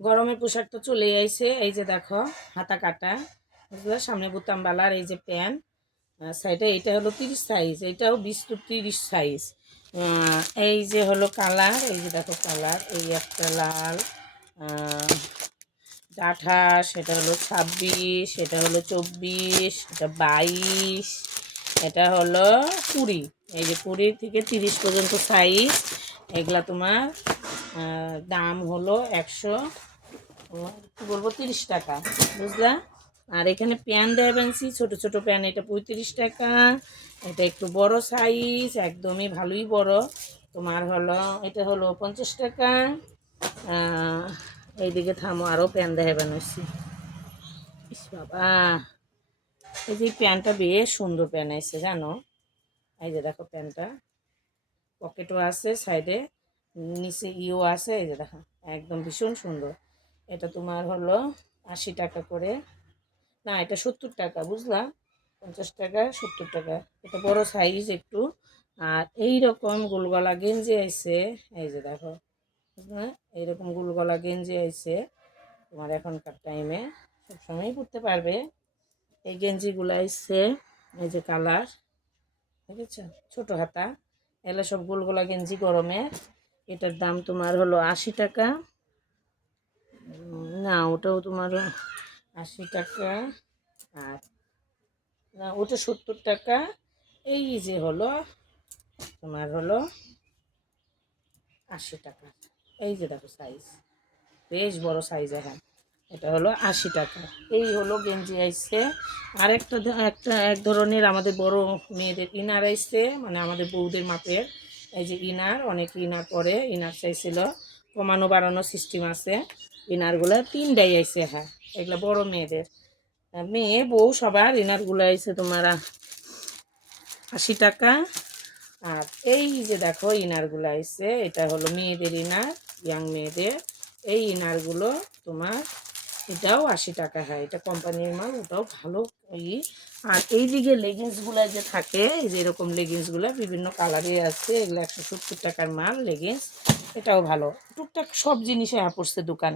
গরমের পোশাক তো চলেই আইছে। এই যে দেখো হাতা কাটা, বুঝলে, সামনে বোতামওয়ালা। আর এই যে প্যান্ট সাইডে, এটা হলো 30 সাইজ, এটাও 20 to 30 সাইজ। এই যে হলো কালার, এই যে দেখো কালার, এই একটা লাল, 28, এটা হলো 26, এটা হলো 24, এটা 22, এটা হলো 20। এই যে 20 থেকে 30 পর্যন্ত সাইজ। এগুলা তোমার দাম হলো 100, কি বলবো, 30 টাকা, বুঝলা। আর এখানে প্যান দেয় বানছি, ছোটো ছোটো প্যান, এটা 35 টাকা। এটা একটু বড় সাইজ, একদমই ভালোই বড়, তোমার হলো এটা হলো 50 টাকা। এইদিকে থামো, আরও প্যান দেয় বানাইছি। বাবা, এই যে প্যান্টটা বেশ সুন্দর প্যান এসছে, জানো। এই যে দেখো প্যান্টটা, পকেটও আছে সাইডে, নিচে ইও আছে, এই যে দেখো, একদম ভীষণ সুন্দর। এটা তোমার হলো 80 টাকা করে, না এটা 70 টাকা, বুঝলা, 50 টাকা 70 টাকা, এটা বড় সাইজ একটু। আর এই রকম গোলগলা গেঞ্জি আইছে, এই যে দেখো, বুঝলা, এইরকম গোলগলা গেঞ্জি আইছে তোমার এখনকার টাইমে, সবসময়ই পরতে পারবে। এই গেঞ্জিগুলো আইছে, এই যে কালার, দেখেছ, ছোটো হাতা, এগুলো সব গোলগলা গেঞ্জি গরমে। এটার দাম তোমার হলো 80 টাকা, না ওটাও তোমার 80 টাকা, আর না ওটা 70 টাকা। এই যে হলো তোমার হলো 80 টাকা। এই যে দেখো সাইজ, বেশ বড় সাইজ এখন। এটা হলো 80 টাকা। এই হলো গেঞ্জি আইসে। আরেকটা এক ধরনের আমাদের বড় মেয়েদের ইনার আইসে, মানে আমাদের বউদের মাপের। এই যে ইনার, অনেকে ইনার পরে, ইনার চাইছিল, কমানো বাড়ানো সিস্টেম আছে। ইনারগুলো 3টাই আইসে, হ্যাঁ, এগুলো বড় মেয়েদের, মেয়ে বউ সবার ইনারগুলো আইসে তোমার 80 টাকা। আর এই যে দেখো ইনারগুলো আইসে, এটা হলো মেয়েদের ইনার, ইয়াং মেয়েদের। এই ইনারগুলো তোমার এটাও 80 টাকা, হয় এটা কোম্পানির মাল, ওটাও ভালো। আর এই দিকে লেগিংসগুলো যে থাকে, এই যে এরকম লেগিংসগুলো বিভিন্ন কালারে আছে, এগুলো 170 টাকার মাল লেগিংস, এটাও ভালো। টুকটাক সব জিনিসে পড়ছে দোকানে।